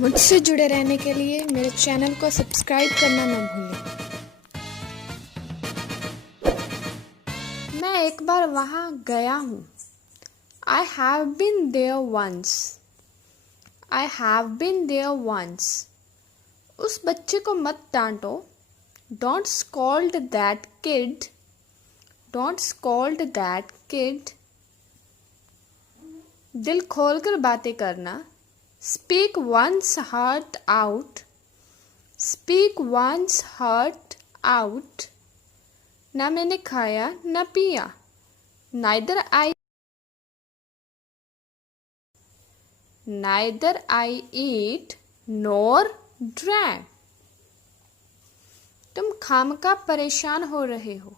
मुझसे जुड़े रहने के लिए मेरे चैनल को सब्सक्राइब करना ना भूलें। मैं एक बार वहाँ गया हूँ। I have been there once. I have been there once. उस बच्चे को मत डांटो। Don't scold that kid. Don't scold that kid. दिल खोलकर बातें करना। Speak one's heart out. Speak one's heart out. ना मैंने खाया ना पिया. Neither I eat nor drank. तुम खामखा परेशान हो रहे हो.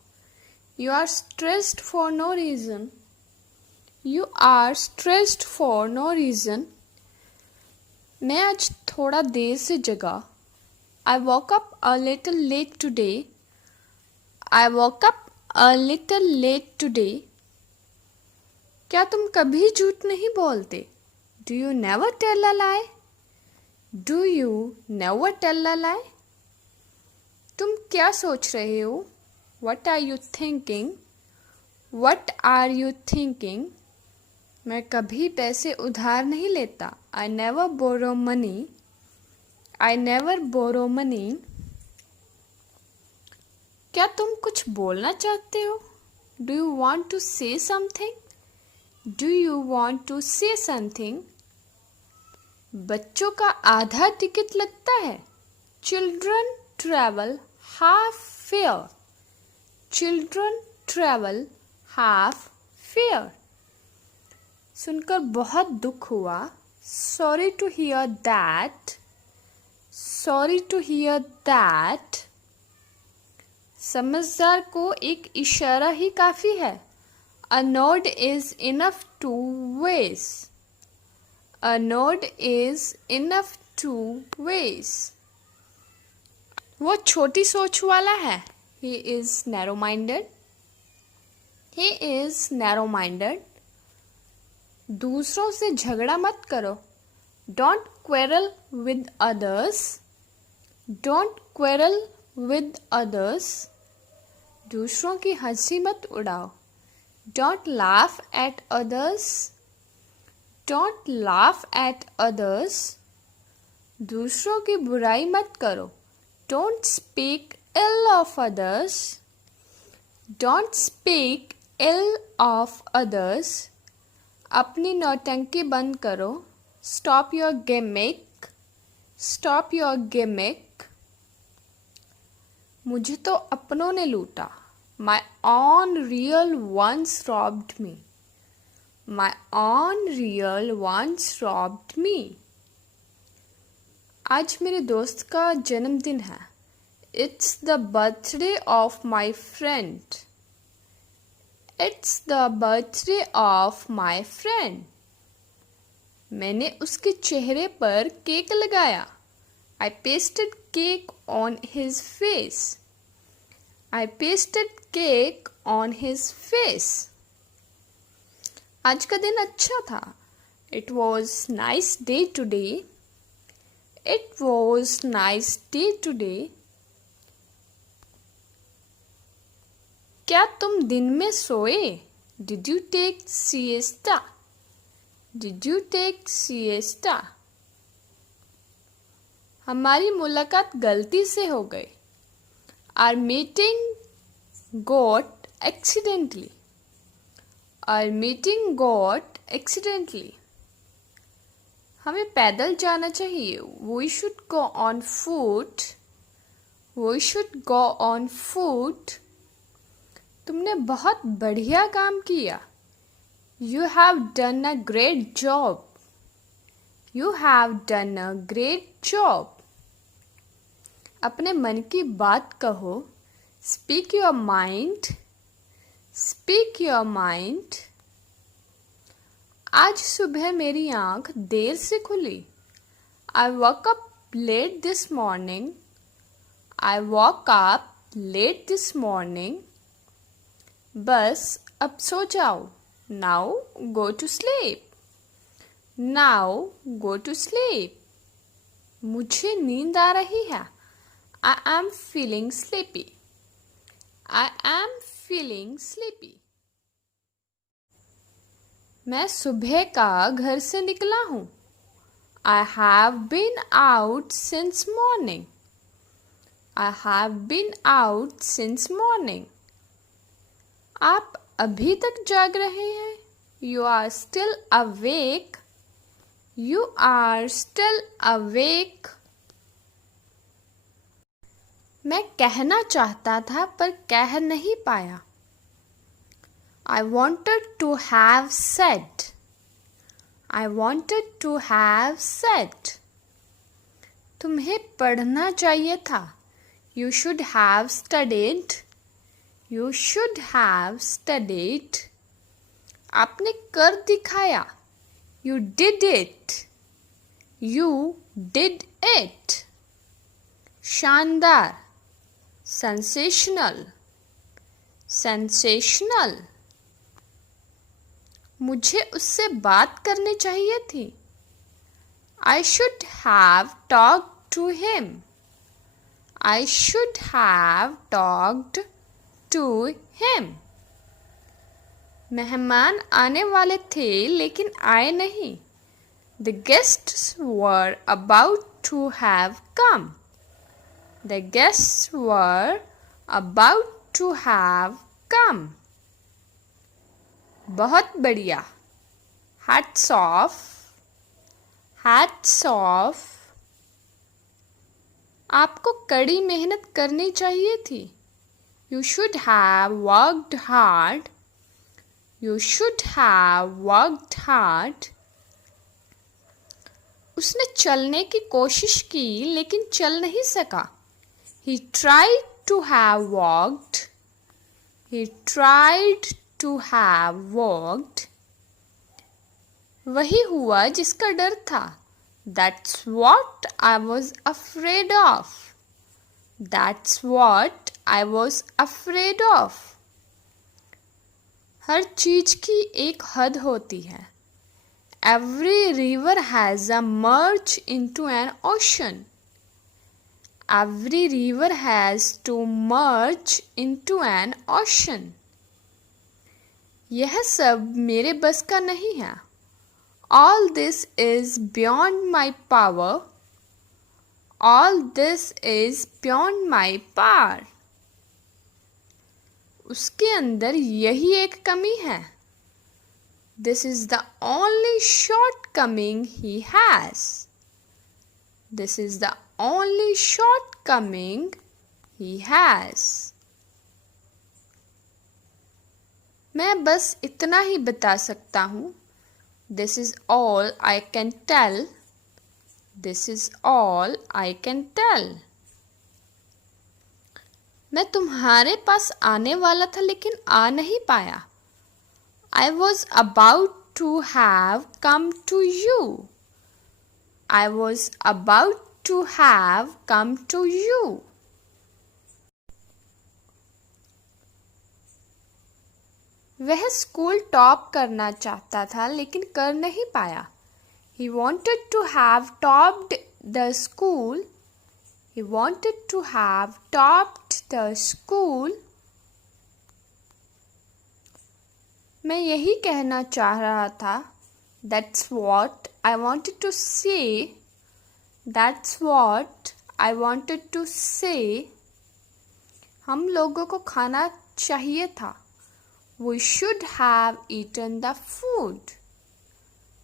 You are stressed for no reason. You are stressed for no reason. मैं आज थोड़ा देर से जगा. I woke up a little late today. I woke up a little late today. क्या तुम कभी झूठ नहीं बोलते? Do you never tell a lie? Do you never tell a lie? तुम क्या सोच रहे हो? What are you thinking? What are you thinking? मैं कभी पैसे उधार नहीं लेता. I never borrow money. I never borrow money. क्या तुम कुछ बोलना चाहते हो? Do you want to say something? Do you want to say something? बच्चों का आधा टिकट लगता है. Children travel half fare. Children travel half fare. सुनकर बहुत दुख हुआ. Sorry to hear that. Sorry to hear that. समझदार को एक इशारा ही काफी है. A nod is enough to ways. A nod is enough to ways. वो छोटी सोच वाला है. He is narrow-minded. He is narrow-minded. दूसरों से झगड़ा मत करो. Don't quarrel with others. Don't quarrel with others. दूसरों की हंसी मत उड़ाओ. Don't laugh at others. Don't laugh at others. दूसरों की बुराई मत करो. Don't speak ill of others. Don't speak ill of others. अपनी नौटंकी बंद करो. Stop your gimmick. Stop your gimmick. मुझे तो अपनों ने लूटा. My own real ones robbed me. My own real ones robbed me. आज मेरे दोस्त का जन्मदिन है. It's the birthday of my friend. It's the birthday of my friend. मैंने उसके चेहरे पर केक लगाया. I pasted cake on his face. I pasted cake on his face. आज का दिन अच्छा था. It was nice day today. It was nice day today. क्या तुम दिन में सोए? Did you take siesta? Did you take siesta? हमारी मुलाकात गलती से हो गई. Our meeting got accidentally. Our meeting got accidentally. हमें पैदल जाना चाहिए. We should go on foot. We should go on foot. तुमने बहुत बढ़िया काम किया. You have done a great job. You have done a great job. अपने मन की बात कहो. Speak your mind. Speak your mind. आज सुबह मेरी आँख देर से खुली. I woke up late this morning. I woke up late this morning. बस अब सो जाओ. Now go to sleep. Now go to sleep. मुझे नींद आ रही है। I am feeling sleepy. I am feeling sleepy. मैं सुबह का घर से निकला हूँ। I have been out since morning. I have been out since morning. आप अभी तक जाग रहे हैं। You are still awake. You are still awake. मैं कहना चाहता था पर कह नहीं पाया। I wanted to have said. I wanted to have said. तुम्हें पढ़ना चाहिए था। You should have studied. You should have studied. आपने कर दिखाया। You did it. You did it. शानदार। Sensational. Sensational. मुझे उससे बात करनी चाहिए थी। I should have talked to him. I should have talked to him. मेहमान आने वाले थे लेकिन आए नहीं। The guests were about to have come. The guests were about to have come. बहुत बढ़िया। Hats off. Hats off. आपको कड़ी मेहनत करनी चाहिए थी। You should have worked hard. You should have worked hard. उसने चलने की कोशिश की लेकिन चल नहीं सका। He tried to have walked. He tried to have walked. वही हुआ जिसका डर था। That's what I was afraid of. That's what I was afraid of. हर चीज की एक हद होती है। Every river has a merge into an ocean. Every river has to merge into an ocean. यह सब मेरे बस का नहीं है। All this is beyond my power. All this is beyond my power. उसके अंदर यही एक कमी है। This is the only shortcoming he has. This is the only shortcoming he has. मैं बस इतना ही बता सकता हूँ। This is all I can tell. This is all I can tell. मैं तुम्हारे पास आने वाला था लेकिन आ नहीं पाया। I was about to have come to you. I was about to have come to you. वह स्कूल टॉप करना चाहता था लेकिन कर नहीं पाया। He wanted to have topped the school. He wanted to have topped the school. मैं यही कहना चाह रहा था। That's what I wanted to say. That's what I wanted to say. हम लोगों को खाना चाहिए था। We should have eaten the food.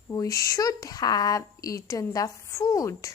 We should have eaten the food.